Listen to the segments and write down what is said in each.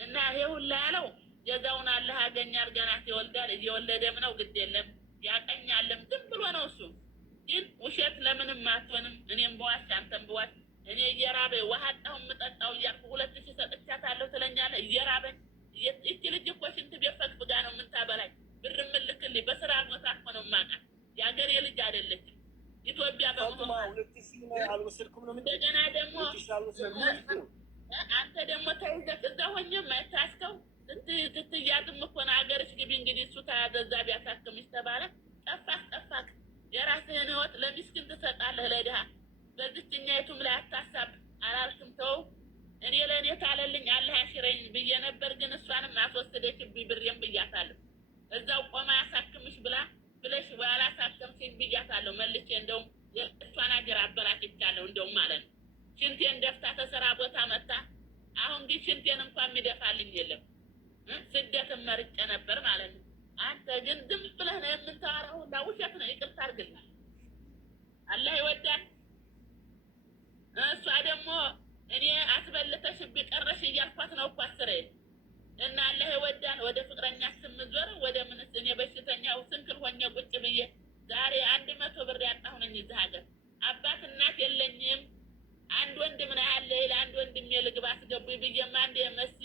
እና ይሄ ሁላ ያለው ጀዛውን አላህ ያገኛል። ገና ይወልዳል እየወለደም ነው ግድ የለም ያቀኛልም ዝም ብሎ ነው እሱ። ግን ውሸት ለምንም አትሆንም። እኔም በዋሽ አንተም በዋሽ እኔ እየራበኝ ውሃ አጣሁ የምጠጣው እያልኩ 2000 ሰጥቻታለሁ ትለኛለህ። እየራበኝ ይቺ ልጅ እኮ ሽንት ቤት ፈግፍጋ ነው የምታበላኝ። ብር የምልክልኝ በስራ ቦታ እኮ ነው የማውቃት። የሀገሬ ልጅ አይደለችም። ኢትዮጵያ በመሆን እንደገና ደግሞ አንተ ደግሞ ተይዘህ እዛ ሆኜ የማይታስከው ስትያዝም እኮ ነው ሀገርሽ ግቢ እንግዲህ እሱ ተያዘ እዛ ቢያሳክምሽ ተባለ። ጠፋክ የራስህን ህይወት ለሚስኪን ትሰጣለህ ለድሃ። በዚችኛይቱም ላይ አታሳብ አላልክም። ተው እኔ ለእኔ ታለልኝ አላህ ያሽረኝ ብዬ ነበር። ግን እሷንም አስወሰደችብኝ ብሬም ብያታለሁ። እዛው ቆማ ያሳክምሽ ብለሽ አላሳከምሽኝ ብያታለሁ መልቼ። እንደውም የእሷን አገር አበላሽቻለሁ እንደውም ማለት ነው። ሽንቴን ደፍታ ተሰራ ቦታ መታ። አሁን ግን ሽንቴን እንኳን የሚደፋልኝ የለም። ስደትን መርጬ ነበር ማለት ነው። አንተ ግን ዝም ብለህ ነው የምታወራው ሁላ ውሸት ነው። ይቅርታ አድርግልኝ። አላህ ይወዳል። እሷ ደግሞ እኔ አስበልተሽብኝ ቀረሽ እያልኳት ነው እኮ አስሬ። እና አላህ ይወዳል። ወደ ፍቅረኛ ስምዞር ወደ ምንስ እኔ በሽተኛው ስንክል ሆኜ ቁጭ ብዬ ዛሬ 100 ብር ያጣሁ ነኝ እዚህ ሀገር። አባት እናት የለኝም። አንድ ወንድም ነው ያለ ለአንድ ወንድም የልግባ አስገቡኝ ብዬማ አንዴ መሲ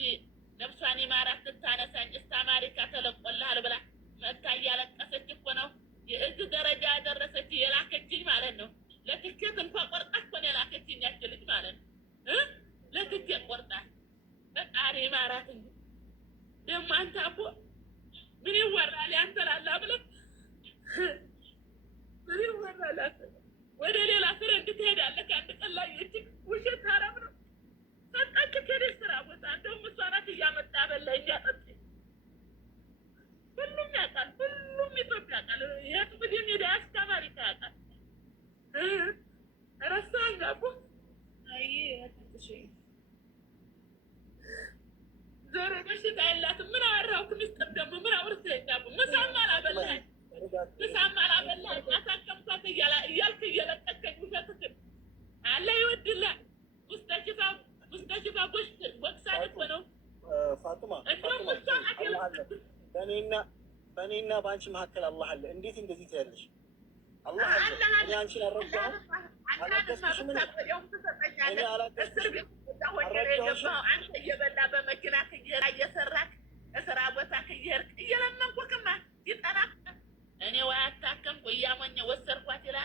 ነፍሷን ይማራት ስታነሳኝ እስከ አሜሪካ ተለቆልሃል ብላ መታ እያለቀሰች እኮ ነው የእዚህ ደረጃ ያደረሰች የላከችኝ ማለት ነው። ለትኬት እንኳን ቆርጣ እኮ ነው የላከችኝ ያች ልጅ ማለት ነው። ለትኬት ቆርጣ ፈጣሪ ይማራት እንጂ ደግሞ አንተ አቦ ምን ይወራል ያንተ ላላ ብለህ ምን ይወራል አንተ ወደ ሌላ ፍሬንድ ትሄዳለህ። ከአንድ ቀን ላይ እጅግ ውሸት ሀራም ነው። ሰጣች ከደስ ስራ ቦታ እንደውም እሷ ናት እያመጣ በላኝ እያጠጣኝ። ሁሉም ያውቃል። ሁሉም ኢትዮጵያ ያውቃል። የህዝብ ሜዳ እስከ አሜሪካ ያውቃል። ረሳኸኝ አቦ? አይ ዞሮ በሽታ የላትም። ምን አወራሁት? ምስጢር ደግሞ ምን አውርተኸኝ አቦ? ምሳም አላበላኸኝ አሳከምኳት እያልክ እየለቀቀኝ ውሸትህን። አላህ ይወድልሃል። ሙስተሽፋ ቦክሳን እኮ ነው ፋጡማ። በእኔና በአንቺ መካከል አላህ አለ። እንዴት እንደዚህ ትያለሽ? አላህ አለ። እኔ አንቺን አልረዳሁም። አንተ እየበላ በመኪና እየሰራክ ስራ ቦታ እየሄድክ እየለመንኩህማ ይጠናል። እኔ ወይ አታከምኩ እያሞኘ ወሰድኳት ይላል።